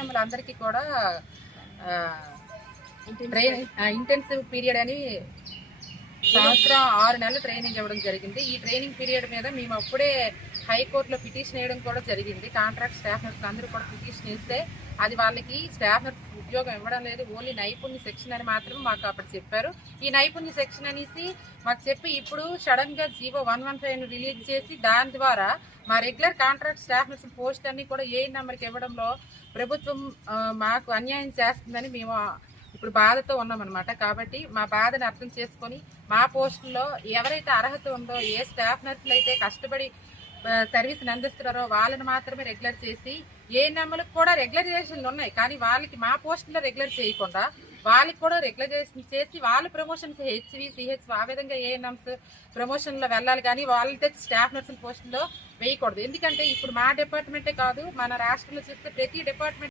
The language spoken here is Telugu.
ఏఎన్ఎంలు అందరికీ కూడా ఇంటెన్సివ్ పీరియడ్ అని సంవత్సరం 6 నెలలు ట్రైనింగ్ ఇవ్వడం జరిగింది. ఈ ట్రైనింగ్ పీరియడ్ మీద మేము అప్పుడే హైకోర్టులో పిటిషన్ వేయడం కూడా జరిగింది. కాంట్రాక్ట్ స్టాఫ్ నర్స్ అందరూ కూడా పిటిషన్ వేస్తే అది వాళ్ళకి స్టాఫ్ నర్స్ ఉద్యోగం ఇవ్వడం లేదు, ఓన్లీ నైపుణ్య శిక్షణ అని మాత్రమే మాకు అప్పుడు చెప్పారు. ఈ నైపుణ్య శిక్షణ అనేసి మాకు చెప్పి ఇప్పుడు సడన్ గా జీవో 115 రిలీజ్ చేసి దాని ద్వారా మా regular contract staff nurse post అన్ని కూడా ఏ నెంబర్కి ఇవ్వడంలో ప్రభుత్వం మాకు అన్యాయం చేస్తుందని మేము ఇప్పుడు బాధతో ఉన్నామన్నమాట. కాబట్టి మా బాధను అర్థం చేసుకొని మా పోస్టుల్లో ఎవరైతే అర్హత ఉందో, ఏ స్టాఫ్ నర్సులు అయితే కష్టపడి సర్వీస్ని అందిస్తున్నారో వాళ్ళని మాత్రమే రెగ్యులర్ చేసి, ఏ నెంబర్లకు కూడా రెగ్యులరైజేషన్లు ఉన్నాయి కానీ వాళ్ళకి మా పోస్టులో రెగ్యులర్ చేయకుండా వాళ్ళకి కూడా రెగ్యులరైజేషన్ చేసి వాళ్ళు ప్రమోషన్స్ హెచ్వి సిహెచ్ ఆ విధంగా ఏఎన్ఎంస్ ప్రమోషన్లో వెళ్ళాలి కానీ వాళ్ళ స్టాఫ్ నర్సుల పోస్టుల్లో వేయకూడదు. ఎందుకంటే ఇప్పుడు మా డిపార్ట్మెంటే కాదు, మన రాష్ట్రంలో చూస్తే ప్రతి డిపార్ట్మెంట్